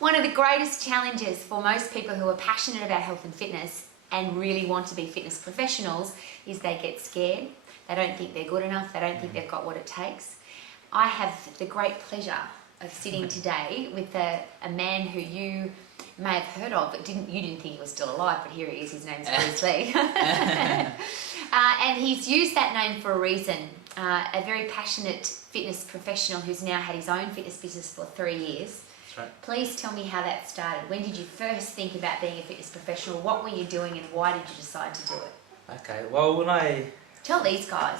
One of the greatest challenges for most people who are passionate about health and fitness and really want to be fitness professionals is they get scared. They don't think they're good enough. They don't think they've got what it takes. I have the great pleasure of sitting today with a man who you may have heard of, but you didn't think he was still alive, but here he is. His name's Bruce Lee. And he's used that name for a reason. A very passionate fitness professional who's now had his own fitness business for 3 years. That's right. Please tell me how that started. When did you first think about being a fitness professional? What were you doing and why did you decide to do it? Okay, well, Tell these guys.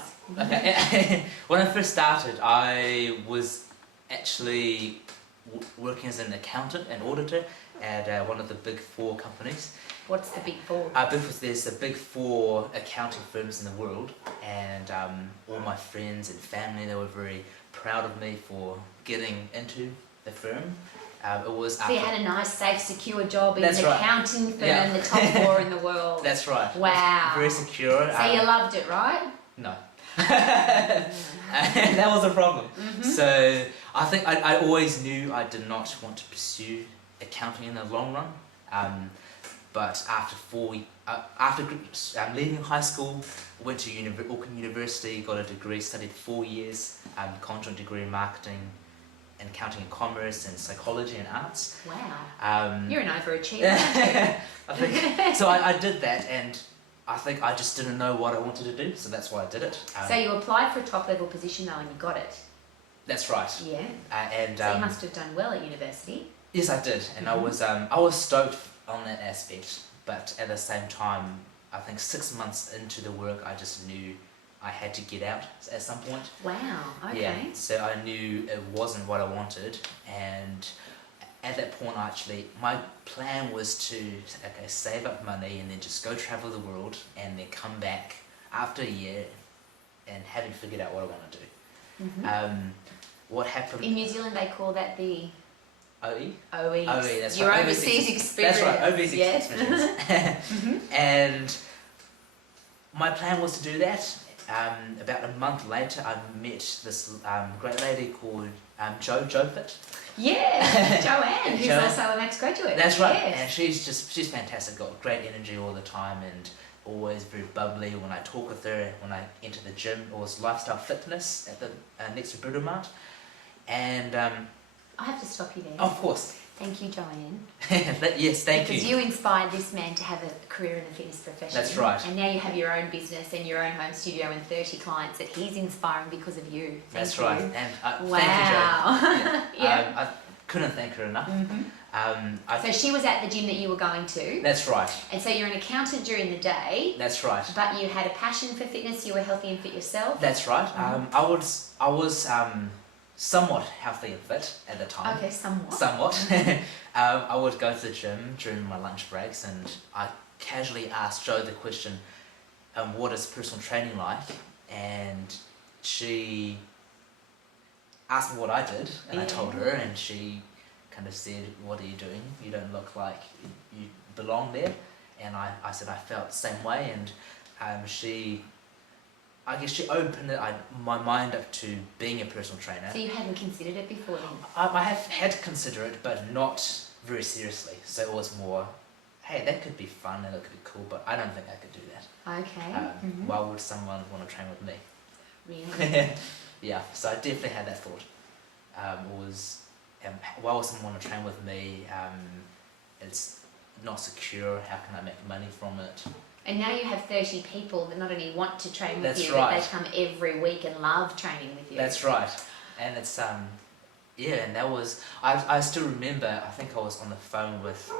when I first started, I was actually working as an accountant and auditor at one of the big four companies. What's the big four? There's the big four accounting firms in the world, and all my friends and family, they were very proud of me for getting into the firm. So you had a nice, safe, secure job in That's an right. accounting firm, Yeah. the top four in the world. That's right. Wow. Very secure. So you loved it, right? No. That was the problem. So I think I always knew I did not want to pursue accounting in the long run. But after leaving high school, went to Auckland University, got a degree, studied 4 years, conjoint degree in marketing, and accounting and commerce, and psychology and arts. Wow. You're an overachiever, aren't you? So I did that, and I think I just didn't know what I wanted to do, so that's why I did it. So you applied for a top level position though and you got it? That's right. Yeah. And So you must have done well at university. yes, I did, and I was stoked on that aspect, but at the same time, I think 6 months into the work, I just knew I had to get out at some point. Wow, okay. Yeah, so I knew it wasn't what I wanted, and at that point, actually, my plan was to save up money and then just go travel the world, and then come back after a year, and having figured out what I want to do. What happened? In New Zealand, they call that the OE. OE. That's Your right. overseas experience. That's right, overseas Yes. experience. And my plan was to do that. About a month later, I met this great lady called Jo Fit. Yeah, Joanne, who's Jo. also a Max graduate. That's right, Yes. and she's fantastic. Got great energy all the time, and always very bubbly. When I talk with her, when I enter the gym, it was Lifestyle Fitness at the next to Brudermart. And I have to stop you there. of course, Thank you, Joanne. yes, thank Because you. you inspired this man to have a career in the fitness profession. That's right. And now you have your own business and your own home studio and 30 clients that he's inspiring because of you. That's Thank right, you. and Wow. thank you, Jo. Yeah. I couldn't thank her enough. So she was at the gym that you were going to. That's right. And so you're an accountant during the day, That's right. but you had a passion for fitness. You were healthy and fit yourself. That's right. I was somewhat healthy and fit at the time. Okay, somewhat. Somewhat. I would go to the gym during my lunch breaks, and I casually asked Jo the question, what is personal training like? And she asked me what I did, and I told her, and she kind of said, what are you doing? You don't look like you belong there. And I said I felt the same way, and I guess she opened my mind up to being a personal trainer. So you hadn't considered it before then? I have had to consider it, but not very seriously. So it was more, hey, that could be fun and it could be cool, but I don't think I could do that. Okay. Why would someone want to train with me? Really? Yeah, so I definitely had that thought. Why would someone want to train with me? It's not secure. How can I make money from it? And now you have 30 people that not only want to train with That's you, right. but they come every week and love training with you. That's right. And it's and that was I still remember. I think I was on the phone with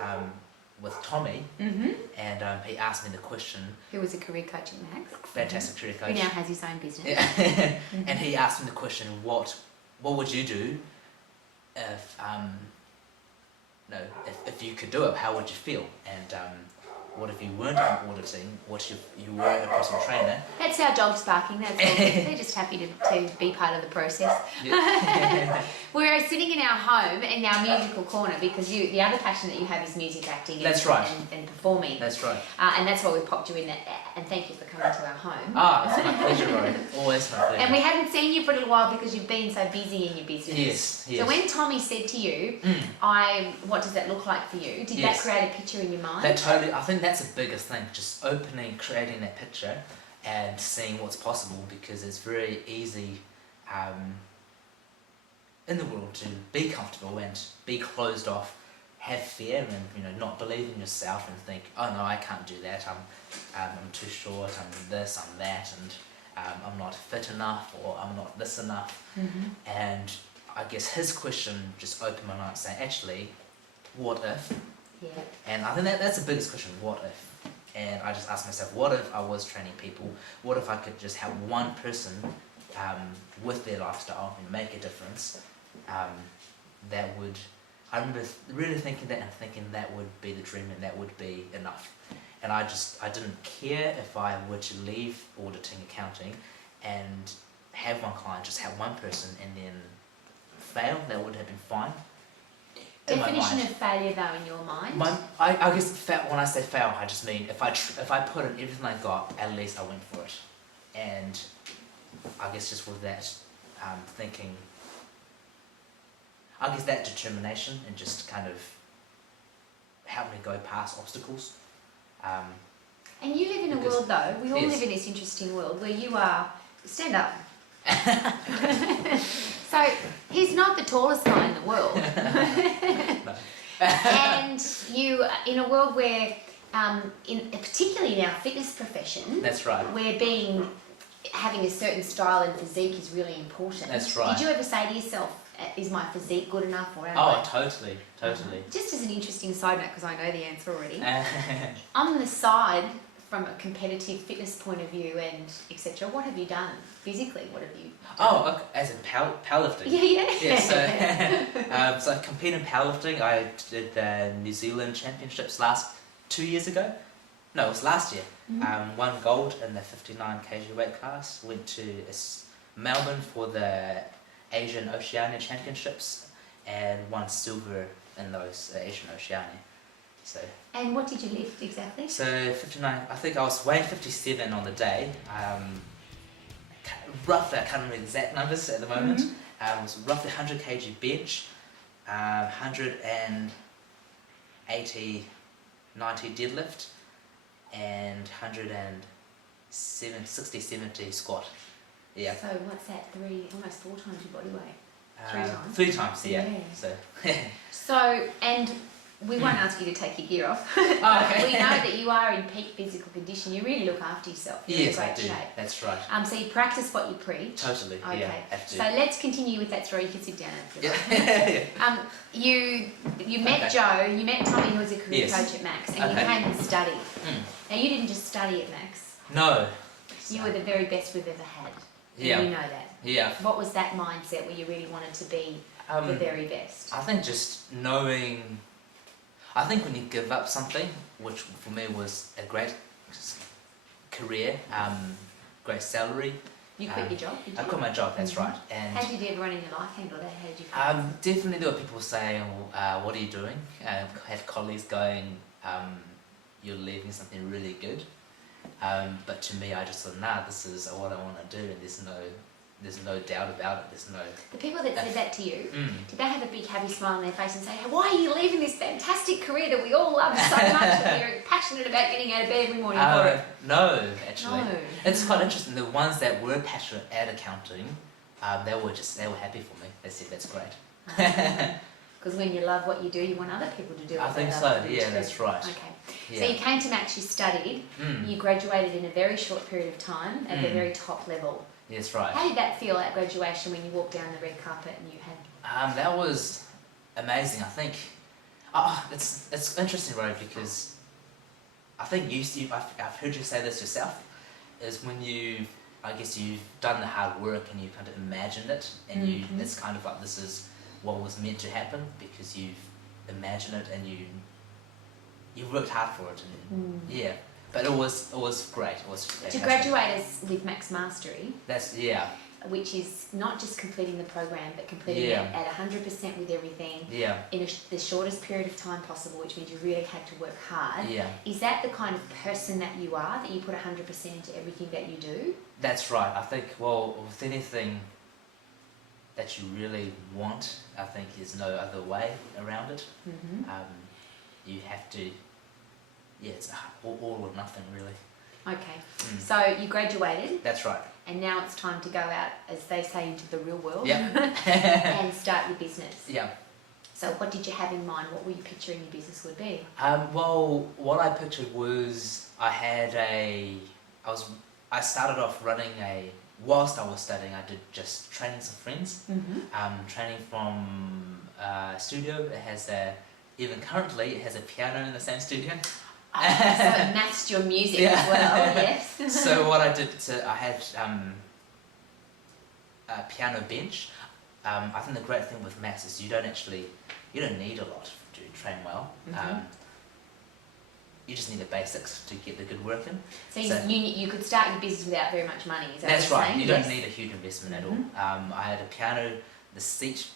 Tommy, and he asked me the question. Who was a career coach at Max? Fantastic career coach. Who now has his own business. Yeah. And he asked me the question, what would you do if if you could do it? How would you feel? And what if you weren't auditing? What if you were a personal trainer? That's our dogs barking. That's all. They're just happy to be part of the process. Yeah. We're sitting in our home in our musical corner because the other passion that you have is music acting and, That's right. and performing. That's right. And that's why we popped you in there. And thank you for coming to our home. It's my pleasure, Rory. Always my pleasure. And we haven't seen you for a little while because you've been so busy in your business. Yes, yes. So when Tommy said to you, what does that look like for you? Did that create a picture in your mind? That totally, I think that's the biggest thing, just creating that picture and seeing what's possible, because it's very easy in the world to be comfortable and be closed off, have fear and not believe in yourself and think, oh no, I can't do that, I'm too short, I'm this, I'm that, and I'm not fit enough, or I'm not this enough. And I guess his question just opened my mind, saying, actually, what if? Yeah. And I think that's the biggest question, what if? And I just asked myself, what if I was training people? What if I could just help one person with their lifestyle and make a difference? That would, I remember really thinking that would be the dream and that would be enough. And I didn't care if I were to leave auditing, accounting, and have one client, just have one person, and then fail. That would have been fine. Definition of failure, though, in your mind? I guess when I say fail, I just mean if I put in everything I got, at least I went for it. And I guess just with that thinking, I guess that determination and just kind of help me go past obstacles. And you live in a world, though, we all live in this interesting world where you are, stand up. So he's not the tallest guy in the world. And you, in a world where, particularly in our fitness profession, That's right. where having a certain style and physique is really important. That's right. Did you ever say to yourself, is my physique good enough? Or Totally. Just as an interesting side note, because I know the answer already. On the side, from a competitive fitness point of view and etc., what have you done physically? What have you done? Okay. As in powerlifting? Yeah. So I compete in powerlifting. I did the New Zealand Championships 2 years ago. No, it was last year. Won gold in the 59 kg weight class. Went to Melbourne for the Asian Oceania Championships and won silver in those Asian Oceania. So. And what did you lift exactly? So 59. I think I was weighing 57 on the day. Roughly, I can't remember the exact numbers at the moment. It was roughly 100 kg bench, 180, 90 deadlift, and 60-70 squat. Yeah. So what's that? Almost 4 times your body weight. 3 times. 3 times, yeah. So, and we won't ask you to take your gear off. Okay. We know that you are in peak physical condition. You really look after yourself. You're Yes, in great I do. shape. That's right. So you practice what you preach. Totally. Okay. Yeah, have to. So let's continue with that story. You can sit down if you like. Yeah. You met Joe. You met Tommy, who was a career Yes. coach at Max, and you came and studied. Mm. Now you didn't just study at Max. No. You were the very best we've ever had. And Yeah. you know that. Yeah. What was that mindset where you really wanted to be the very best? I think just knowing. I think when you give up something, which for me was a great career, great salary. You quit your job, did you? I quit my job, that's right. And how did everyone in your life handle that? How did you feel? definitely there were people saying, what are you doing? I had colleagues going, you're leaving something really good. But to me, I just thought, nah, this is what I want to do, and there's no doubt about it. There's no. The people that said that to you, did they have a big happy smile on their face and say, hey, why are you leaving this fantastic career that we all love so much and we're passionate about getting out of bed every morning for it? No, actually. No. It's quite interesting. The ones that were passionate at accounting, they were happy for me. They said, that's great. Because when you love what you do, you want other people to do it. I think so, yeah, that's right. Okay. Yeah. So you came to Max, you studied, you graduated in a very short period of time at the very top level. That's right. How did that feel at graduation when you walked down the red carpet and you had... That was amazing. I think it's interesting, Rory, because I think I've heard you say this yourself, is when you've done the hard work and you kind of imagined it, and it's kind of like this is what was meant to happen because you've imagined it and you've worked hard for it, and yeah. But it was great. It was To fantastic. graduate as with Max Mastery, That's which is not just completing the program, but completing Yeah. it at 100% with everything yeah, in the shortest period of time possible, which means you really had to work hard. yeah. Is that the kind of person that you are, that you put 100% into everything that you do? That's right. I think, well, with anything that you really want, I think there's no other way around it. Mm-hmm. You have to, it's all or nothing, really. Okay, Mm. so you graduated, That's right. and now it's time to go out, as they say, into the real world Yeah. and start your business. Yeah. So what did you have in mind? What were you picturing your business would be? Well, what I pictured was I started off running whilst I was studying, I did just training some friends. Mm-hmm. Training from a studio. Even currently, it has a piano in the same studio. So it matched your music Yeah. as well, yes. So what I did, I had a piano bench. I think the great thing with Max is you don't need a lot to train well. Mhm. You just need the basics to get the good work in. So you could start your business without very much money, is that That's what you're right. saying? You don't Yes. need a huge investment at Mhm. all. I had a piano seat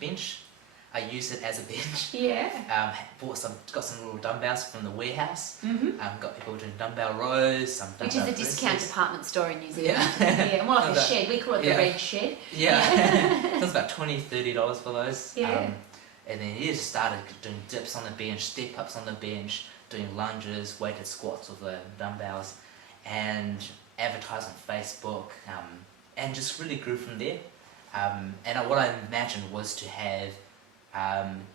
bench. I used it as a bench. Yeah. Got some little dumbbells from the warehouse. Mm-hmm. Got people doing dumbbell rows, some dumbbell Which is a presses. discount department store in New Zealand. Yeah. Yeah, more like a That- shed. We call it the yeah. red shed. Yeah, it was about $20-$30 for those. Yeah. And then you just started doing dips on the bench, step ups on the bench, doing lunges, weighted squats with the dumbbells, and advertised on Facebook, and just really grew from there. And what I imagined was to have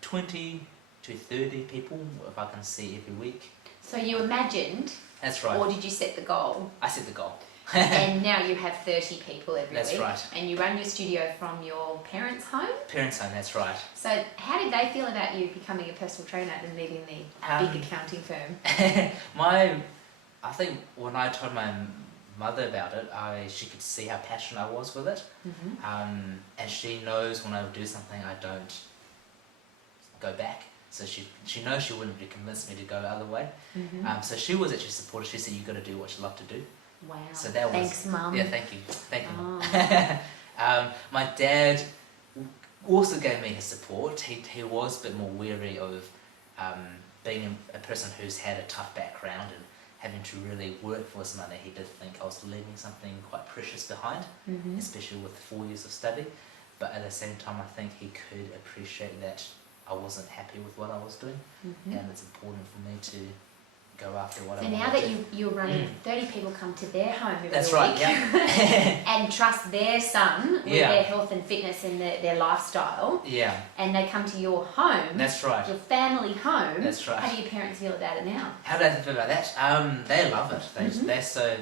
20 to 30 people, if I can see every week. So you imagined, That's right. or did you set the goal? I set the goal. And now you have 30 people every That's week. right. And you run your studio from your parents' home. Parents' home, that's right. So how did they feel about you becoming a personal trainer and leaving the big accounting firm? I think when I told my mother about it, she could see how passionate I was with it. Mm-hmm. And she knows when I do something, I don't go back. So she knows she wouldn't convince me to go the other way. Mm-hmm. So she was actually supportive. She said, "You've got to do what you love to do." Wow. So that was, Thanks, Mum. Yeah, thank you, Mum. Oh. My dad also gave me his support. He was a bit more wary of being a person who's had a tough background and having to really work for his money. He did think I was leaving something quite precious behind, Mm-hmm. especially with 4 years of study. But at the same time, I think he could appreciate that I wasn't happy with what I was doing, Mm-hmm. and it's important for me to go after what So I want now to that do. you're running, 30 people come to their home every That's week. right, yeah. And trust their son with Yeah. their health and fitness and their lifestyle, Yeah, and they come to your home, that's right. your family home. That's right. How do your parents feel about it now? How do I feel about that? They love it. Mhm. They're so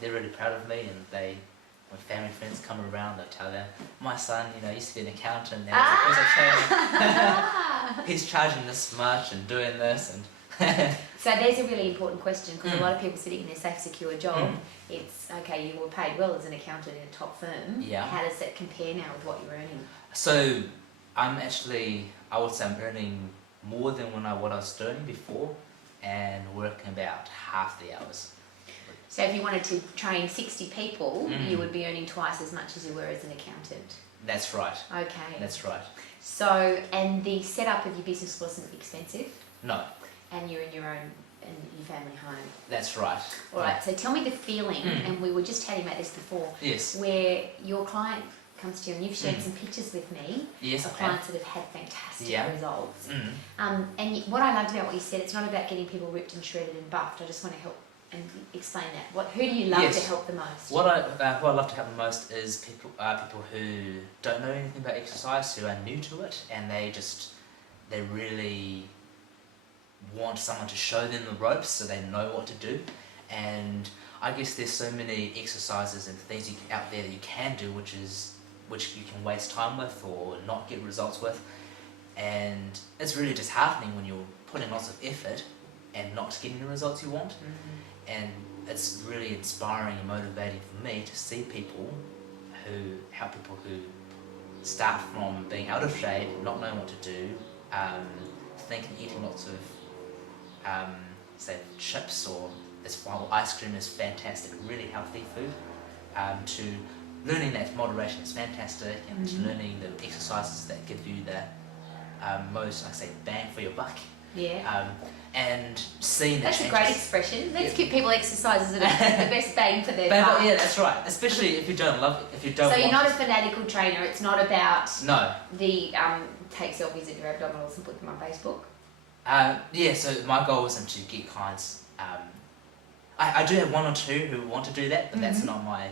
they're really proud of me, and when family friends come around, they tell them, "My son, used to be an accountant, now he's a personal trainer. He's charging this much and doing this." And So there's a really important question, because Mm. a lot of people sitting in their safe, secure job, Mm. it's, okay, you were paid well as an accountant in a top firm. Yeah. How does that compare now with what you're earning? So I would say I'm earning more than what I was doing before, and working about half the hours. So if you wanted to train 60 people, Mm. you would be earning twice as much as you were as an accountant. That's right. Okay. That's right. So, and the setup of your business wasn't expensive, No, and you're in your family home. that's right. All right, so tell me the feeling, Mm. and we were just chatting about this before, Yes. where your client comes to you, and you've shared Mm. some pictures with me Yes. of Okay. clients that have had fantastic Yeah. results. Mm. What I loved about what you said, it's not about getting people ripped and shredded and buffed. I just want to help and explain that. Who do you love Yes. to help the most? Who I love to help the most is people who don't know anything about exercise, who are new to it, and they really want someone to show them the ropes so they know what to do. And I guess there's so many exercises and things out there that you can do, which you can waste time with or not get results with, and it's really disheartening when you're putting lots of effort and not getting the results you want. Mhm. And it's really inspiring and motivating for me to see people who start from being out of shape, not knowing what to do, thinking eating lots of say chips or ice cream is fantastic, really healthy food, to learning that moderation is fantastic, and Mhm. learning the exercises that give you the most, I say, bang for your buck, Yeah. and seeing the That's a changes. great expression. Let's Yeah. give people exercises that are the best bang for their buck. Yeah, that's right. Especially if you don't love it, if you don't. So you're want not a to- fanatical trainer. It's not about No. the take selfies of your abdominals and put them on Facebook. Yeah. So my goal isn't to get clients. I do have one or two who want to do that, but that's Mhm. not my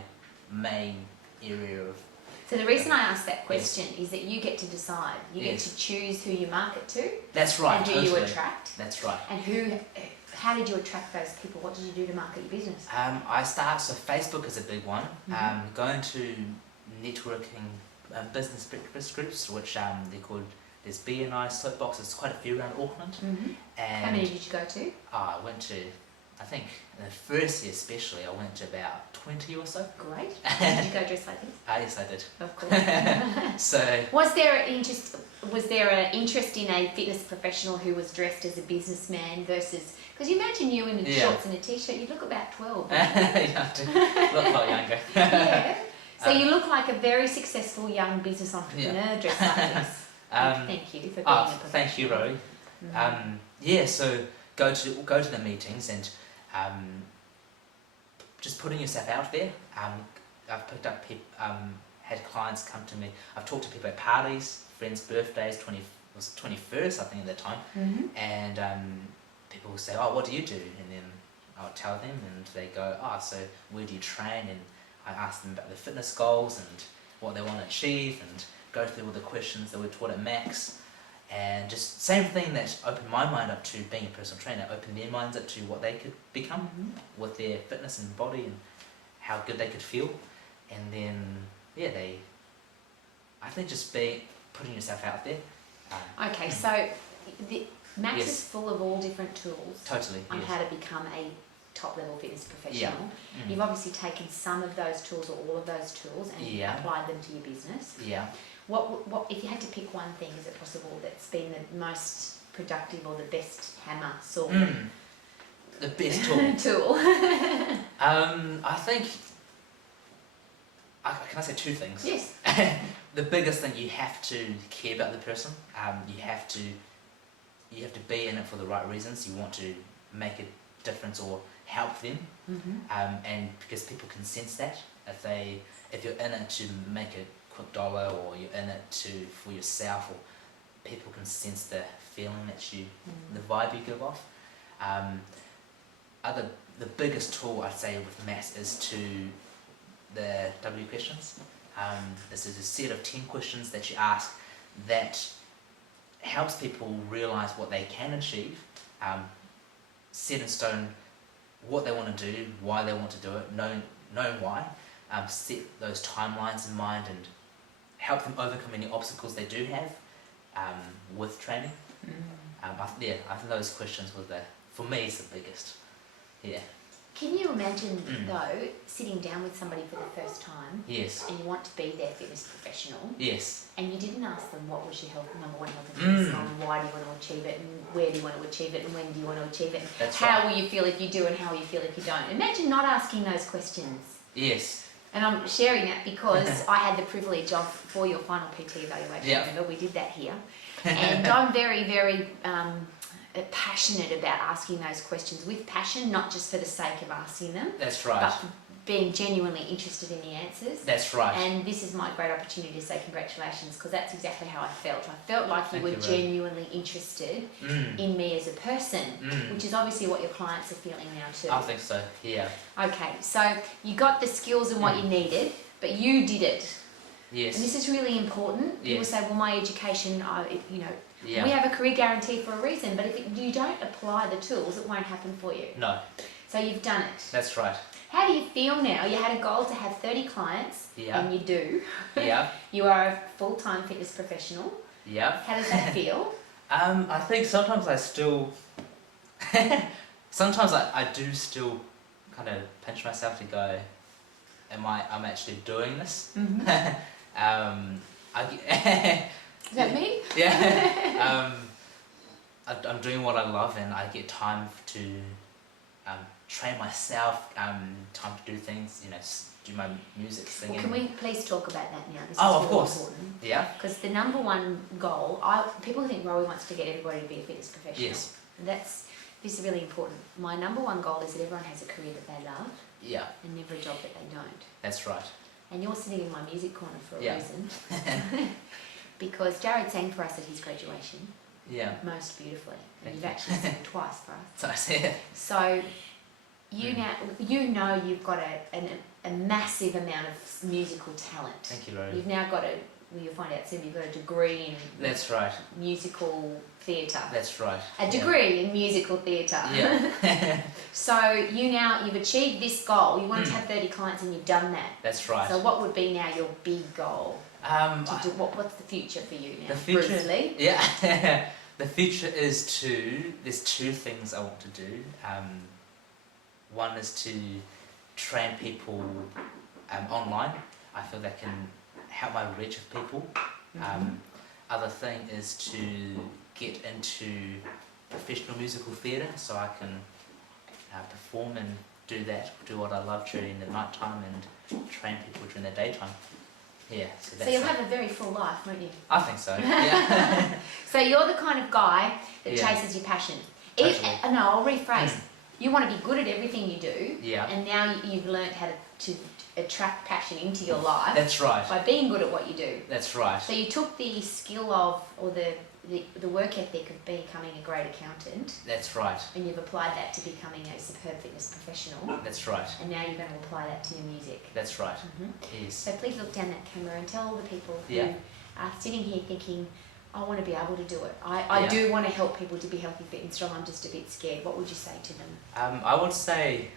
main area of. So the reason I asked that question is that you get to decide. You Yes. get to choose who you market to That's right. and who Totally. you attract. That's right. And how did you attract those people? What did you do to market your business? So Facebook is a big one. Mhm. Going to networking business breakfast groups, which they're called. There's BNI Soapbox. There's quite a few around Auckland. Mm-hmm. And How many did you go to? I went to, I think in the first year especially, I went to about 20 or so. Great. Did you go dressed like this? Yes, I did. Of course. So Was there an interest? Was there an interest in a fitness professional who was dressed as a businessman versus? Because you imagine you in a Yeah. shorts and a t-shirt, you look about 12. you have to look a lot younger. Yeah. So Um, you look like a very successful young business entrepreneur dressed like this. Thank you for being a professional. Thank you, Rory. Mhm. Yeah, so go to the meetings and just putting yourself out there. I've picked up had clients come to me. I've talked to people at parties, friends' birthdays. Was 21st, I think, at the time, Mhm. and people will say, "Oh, what do you do?" And then I'll tell them, and they go, "Oh, so where do you train?" And I ask them about their fitness goals and what they want to achieve, and go through all the questions that we're taught at Max. And just same thing that opened my mind up to being a personal trainer, opened their minds up to what they could become Mhm. with their fitness and body and how good they could feel. And then, yeah, I think just putting yourself out there. Okay, so Max Yes. is full of all different tools Totally, on yes. how to become a top-level fitness professional. Mm. You've obviously taken some of those tools or all of those tools and Yeah. applied them to your business. Yeah. What if you had to pick one thing, is it possible that's been the most productive or the best hammer, sword, The best tool. tool? I think. Can I say two things? Yes. The biggest thing, you have to care about the person. You have to be in it for the right reasons. You want to make a difference or help them, Mm-hmm. and because people can sense that if you're in it to make a quick dollar, or you're in it for yourself, or people can sense the feeling that the vibe you give off. The biggest tool I'd say with Mass is the W questions. This is a set of 10 questions that you ask that helps people realize what they can achieve, set in stone what they want to do, why they want to do it, knowing why, set those timelines in mind, and help them overcome any obstacles they do have with training. I think those questions were for me, is the biggest. Yeah. Can you imagine, though, sitting down with somebody for the first time Yes. and you want to be their fitness professional, Yes. and you didn't ask them what was your number one health and fitness goal, and why do you want to achieve it, and where do you want to achieve it, and when do you want to achieve it, and That's how right. will you feel if you do and how will you feel if you don't. Imagine not asking those questions. Yes. And I'm sharing that because I had the privilege of, for your final PT evaluation, Yeah. remember, we did that here. And I'm very, very passionate about asking those questions with passion, not just for the sake of asking them, That's right. but being genuinely interested in the answers. That's right. And this is my great opportunity to say congratulations, because that's exactly how I felt. I felt like you Thank were you, Ro. genuinely interested in me as a person, which is obviously what your clients are feeling now too. I think so. Yeah. Okay, so you got the skills and what you needed, but you did it. Yes. And this is really important. People Yes. say, well, my education, Yeah. we have a career guarantee for a reason, but if you don't apply the tools, it won't happen for you. No. So you've done it. That's right. How do you feel now? You had a goal to have 30 clients, Yeah. and you do. Yeah. You are a full-time fitness professional. Yeah. How does that feel? I think sometimes I still. Sometimes I do still kind of pinch myself to go, I'm actually doing this? Mm-hmm. I, Is that me? yeah. I'm doing what I love, and I get time to train myself, time to do things, do my music, singing. Well, can we please talk about that now? This Oh, is of really course. important. Yeah. Because the number one goal, people think Rowie wants to get everybody to be a fitness professional. Yes. And this is really important. My number one goal is that everyone has a career that they love Yeah, and never a job that they don't. that's right. And you're sitting in my music corner for a Yeah. reason. Because Jared sang for us at his graduation Yeah. most beautifully. And Thank you've you. actually sang twice for us. So I see. So Mm. now you've got a massive amount of musical talent. Thank you, Rose. You've now got you'll find out soon, you've got a degree in That's right. musical theatre. That's right. A degree in musical theatre. Yeah. So you've achieved this goal. You wanted to have 30 clients and you've done that. That's right. So what would be now your big goal? I- To do, what's the future for you now? The future- Bruce Lee? Yeah. The future is there's two things I want to do. One is to train people online. I feel that can help my reach of people. Other thing is to get into professional musical theatre so I can perform and do what I love during the night time and train people during the daytime. Yeah, so that's So you'll have a very full life, won't you? I think so, yeah. So you're the kind of guy that Yeah. chases your passion. Totally. No, I'll rephrase. You want to be good at everything you do, Yeah, and now you've learned how to attract passion into your life that's right, by being good at what you do. that's right. So you took the skill of, or the work ethic of becoming a great accountant, That's right, and you've applied that to becoming a superb fitness professional, that's right, and now you're going to apply that to your music. that's right, yes. So please look down that camera and tell all the people who Yeah. are sitting here thinking, I want to be able to do it. I Yeah. do want to help people to be healthy, fit and strong. I'm just a bit scared. What would you say to them? I would say,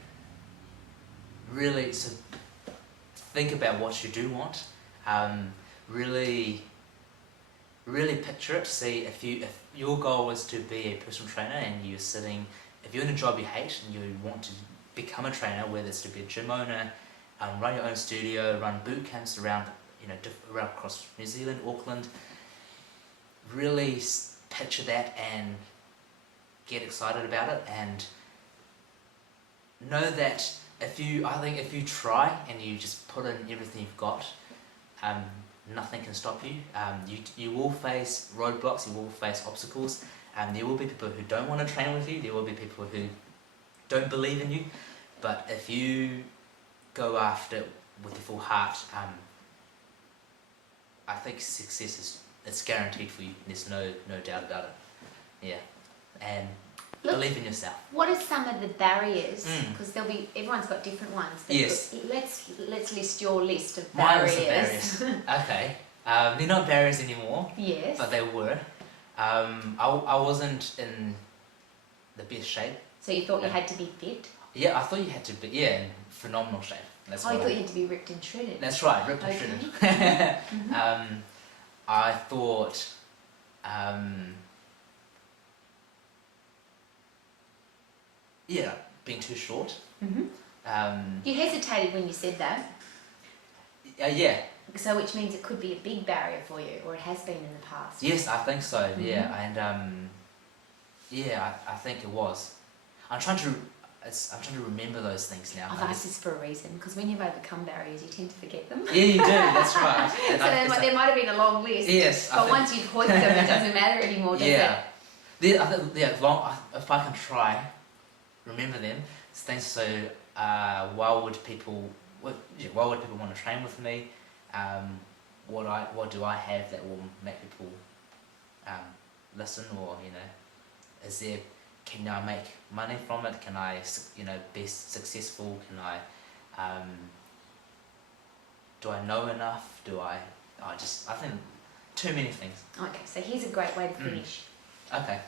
really, think about what you do want. Really picture it. See if your goal is to be a personal trainer and if you're in a job you hate and you want to become a trainer, whether it's to be a gym owner, run your own studio, run boot camps around around across New Zealand, Auckland. Really picture that and get excited about it, and know that if you try and you just put in everything you've got, nothing can stop you. You will face roadblocks, you will face obstacles, and there will be people who don't want to train with you, there will be people who don't believe in you, but if you go after it with your full heart, I think success it's guaranteed for you. There's no doubt about it. Yeah, and Look, believe in yourself. What are some of the barriers? Mm. Because everyone's got different ones. Yes. Let's list your list of Mine barriers. was the barriers. Okay. They're not barriers anymore, Yes. but they were. I wasn't in the best shape. So you thought you had to be fit? Yeah, I thought you had to be in phenomenal shape. That's Oh, you what thought you had to be ripped and shredded. That's right, ripped and Okay. shredded. Mhm. I thought, being too short. Mhm. You hesitated when you said that, Yeah, so which means it could be a big barrier for you, or it has been in the past. yes, I think so. Mhm. Yeah, and I think it was. I'm trying to remember those things now. I've asked this for a reason, because when you've overcome barriers, you tend to forget them. Yeah, you do. That's right. So And there might have been a long list, yes, I but think- once you've hoiked them, it doesn't matter anymore, does yeah. it? I think, if I can try, remember them. It's things. So, why would people want to train with me? What do I have that will make people listen? Or can I make money from it? Can I be successful? Can I do I know enough? I think too many things. Okay, so here's a great way to finish. Okay.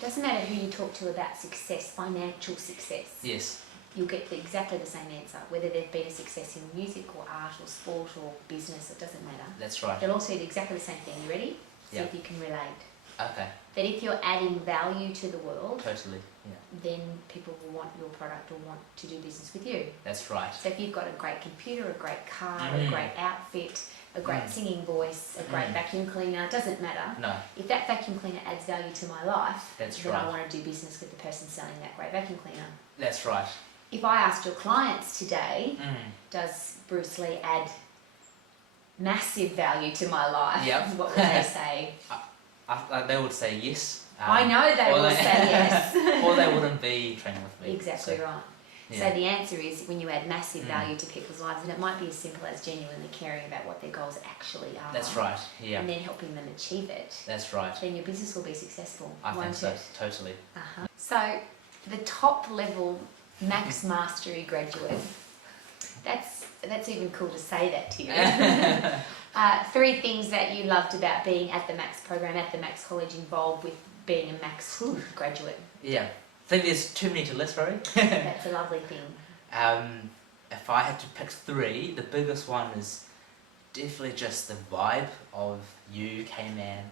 Doesn't matter who you talk to about success, financial success. Yes. You'll get exactly the same answer, whether they've been a success in music or art or sport or business, it doesn't matter. That's right. They'll all say exactly the same thing. You ready? See Yeah. if you can relate. Okay. That if you're adding value to the world, Totally. Yeah. then people will want your product or want to do business with you. That's right. So if you've got a great computer, a great car, a Mm. great outfit, a great singing voice, a great vacuum cleaner, doesn't matter. No, If that vacuum cleaner adds value to my life, That's then right. I want to do business with the person selling that great vacuum cleaner. that's right. If I asked your clients today, Mm. does Bruce Lee add massive value to my life? Yep. What would they say? They would say yes. I know they or will say yes. or they wouldn't be training with me. Exactly So, right. yeah. So the answer is when you add massive Mm. value to people's lives, and it might be as simple as genuinely caring about what their goals actually are. That's right. Yeah, And then helping them achieve it. that's right. Then your business will be successful, I think won't so. it? Totally. So the top level Max Mastery graduate, that's even cool to say that to you. 3 things that you loved about being at the Max program, at the Max College, involved with being a Max graduate. Yeah. I think there's too many to list, Rory. That's a lovely thing. If I had to pick 3, the biggest one is definitely just the vibe of you, K-Man,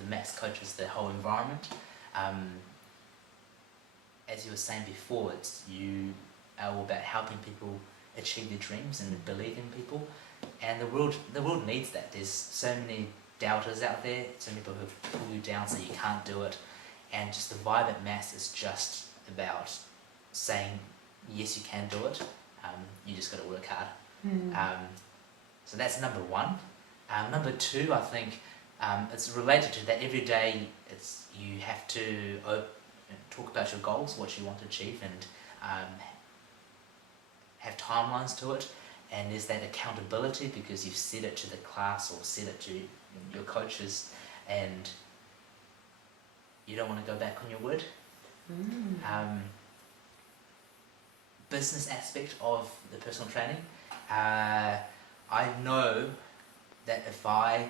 the Max coaches, the whole environment. As you were saying before, you are all about helping people achieve their dreams and believe in people. And the world needs that. There's so many doubters out there, so many people who pull you down so you can't do it. And just the vibe at Mass is just about saying, yes, you can do it. You just got to work hard. So that's number 1. Number 2, I think it's related to that. Every day, you have to talk about your goals, what you want to achieve, and have timelines to it. And there's that accountability because you've said it to the class or said it to your coaches, and you don't want to go back on your word. Business aspect of the personal training. I know that if I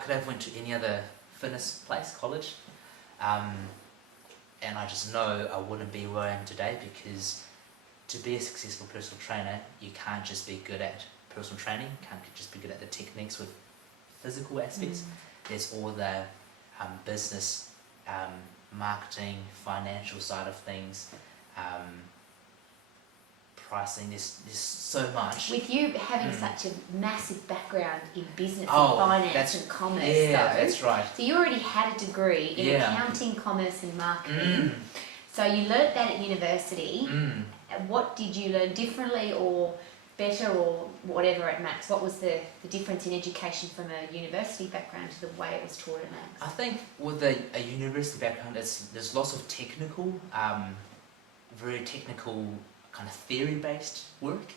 could have went to any other fitness place, college, and I just know I wouldn't be where I am today, because to be a successful personal trainer, you can't just be good at personal training, can't just be good at the techniques with physical aspects. There's all the business, marketing, financial side of things, pricing. There's so much. With you having such a massive background in business Oh, and finance that's- and commerce, Yeah, though, that's right. so you already had a degree in Yeah. accounting, commerce, and marketing. Mm, So you learnt that at university. mm. What did you learn differently or better or whatever at Max? What was the difference in education from a university background to the way it was taught at I Max? think with a university background, there's lots of technical, very technical kind of theory-based work.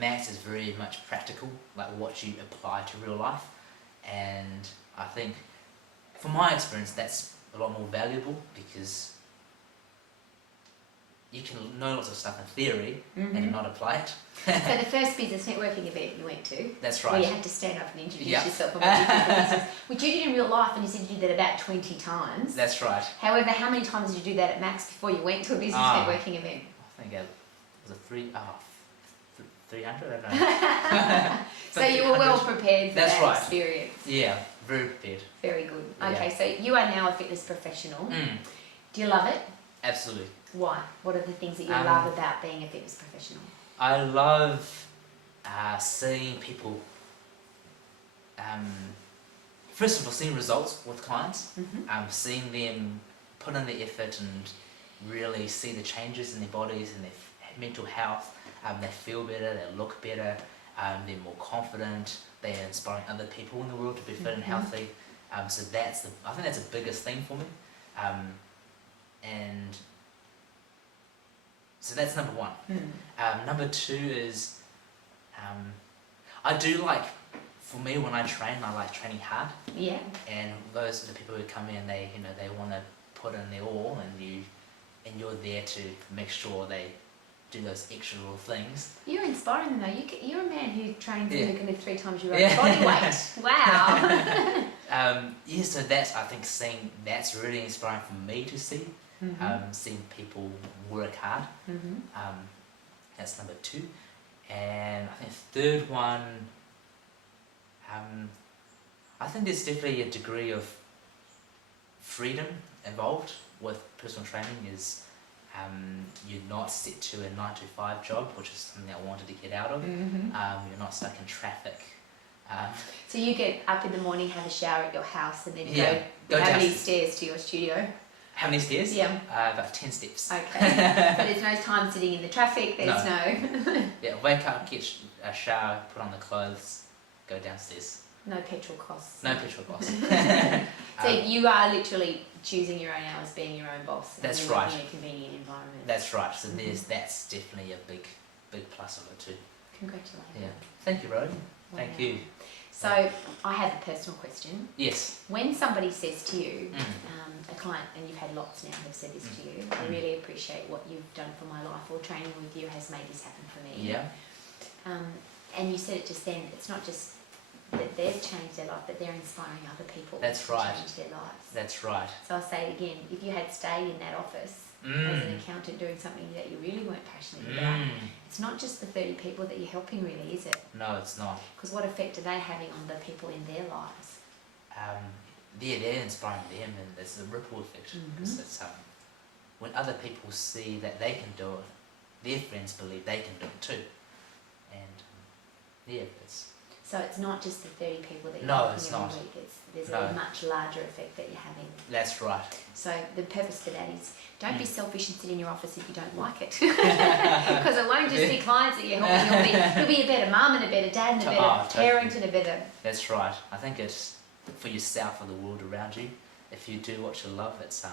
Maths is very much practical, like what you apply to real life. And I think, from my experience, that's a lot more valuable because you can know lots of stuff in theory and not apply it. So the first business networking event you went to, That's where right. you had to stand up and introduce Yep. yourself and what you did for business, which you did in real life, and you said you did that about 20 times. That's right. However, how many times did you do that at Max before you went to a business networking event? I think it was a 300, I don't know. So you were well 300. prepared for That's that right. experience. Yeah, very prepared. Very good. Yeah. Okay, so you are now a fitness professional. Mm, Do you love it? absolutely. Why? What are the things that you Um, love about being a fitness professional? I love seeing people, first of all, seeing results with clients, seeing them put in the effort and really see the changes in their bodies and their mental health. They feel better, they look better, they're more confident, they're inspiring other people in the world to be fit and healthy. So I think that's the biggest thing for me. And so that's number 1. Number 2 is, I do like, for me when I train, I like training hard. Yeah. And those are the people who come in, they want to put in their all, and you're there to make sure they do those extra little things. You're inspiring them though. You're a man who trains Yeah. and who can lift 3 times your own Yeah. body weight. Wow. Yeah, so that's really inspiring for me to see. Seeing people work hard. That's number 2. And I think the third one, I think there's definitely a degree of freedom involved with personal training. Is you're not set to a 9 to 5 job, which is something I wanted to get out of. You're not stuck in traffic So you get up in the morning, have a shower at your house, and then go how many down. stairs to your studio? How many stairs? Yeah. About 10 steps. Okay. So there's no time sitting in the traffic. There's no Yeah, wake up, get a shower, put on the clothes, go downstairs. no petrol costs. No petrol costs. So you are literally choosing your own hours, being your own boss. And That's living right. in a convenient environment. That's right. So that's definitely a big plus of it too. Congratulations. Yeah. Thank you, Rody. Wow. Thank you. So I have a personal question. Yes. When somebody says to you, Mm. a client, and you've had lots now who've said this to you, I Mm. really appreciate what you've done for my life, or training with you has made this happen for me. Yeah. And you said it just then, it's not just that they've changed their life, but they're inspiring other people That's to right. change their lives. That's right. So I'll say it again, if you had stayed in that office as an accountant doing something that you really weren't passionate about, it's not just the 30 people that you're helping really, is it? No, it's not. Because what effect are they having on the people in their lives? They're inspiring them, and there's a ripple effect. Because it's when other people see that they can do it, their friends believe they can do it too. And it's So it's not just the 30 people that you're No, helping it's every not. week, there's No. a much larger effect that you're having. that's right. So the purpose for that is, don't be selfish and sit in your office if you don't like it. Because it won't just be clients that you're helping, you'll be a better mum and a better dad and a better parent and a better... That's right. I think it's for yourself or the world around you. If you do what you love, it's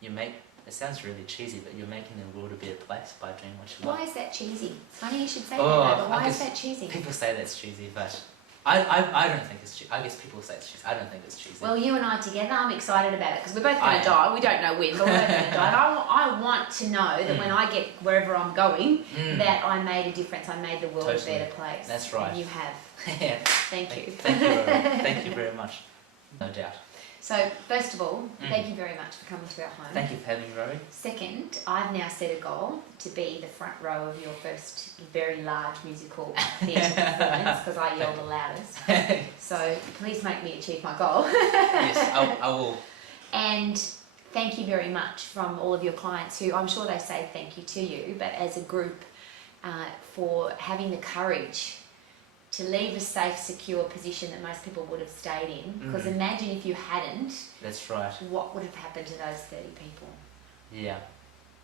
you make. It sounds really cheesy, but you're making the world a better place by doing what you love. Why is that cheesy? It's funny you should say Oh, that, but I why is guess that cheesy? People say that's cheesy, but I don't think it's cheesy. I guess people say it's cheesy. I don't think it's cheesy. Well, you and I together, I'm excited about it because we're both going I to die. We don't know when, but we're both going to die. And I want to know that when I get wherever I'm going, that I made a difference. I made the world Totally. a better place. That's right. And you have. Yeah. Thank you. Thank you, Rory. Thank you very much. No doubt. So, first of all, thank you very much for coming to our home. Thank you for having me, Rory. Second, I've now set a goal to be the front row of your first very large musical theatre performance because I yell the loudest. So please make me achieve my goal. Yes, I will. And thank you very much from all of your clients who I'm sure they say thank you to you, but as a group for having the courage to leave a safe, secure position that most people would have stayed in. Because imagine if you hadn't, That's right. what would have happened to those 30 people? Yeah,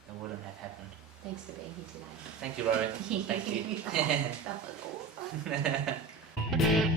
it wouldn't have happened. Thanks for being here today. Thank you, Rory. Thank you. That was awesome.